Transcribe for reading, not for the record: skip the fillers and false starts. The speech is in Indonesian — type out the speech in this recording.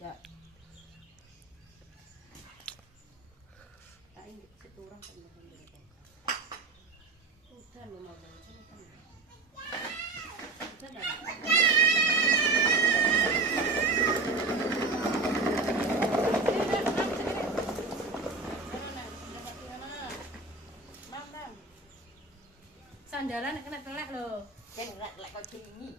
Ya. Tak ingin seturang kan udah memang sini kan. Udah dah. Sandaran kena telek lho. Jangan telek kau tinggi.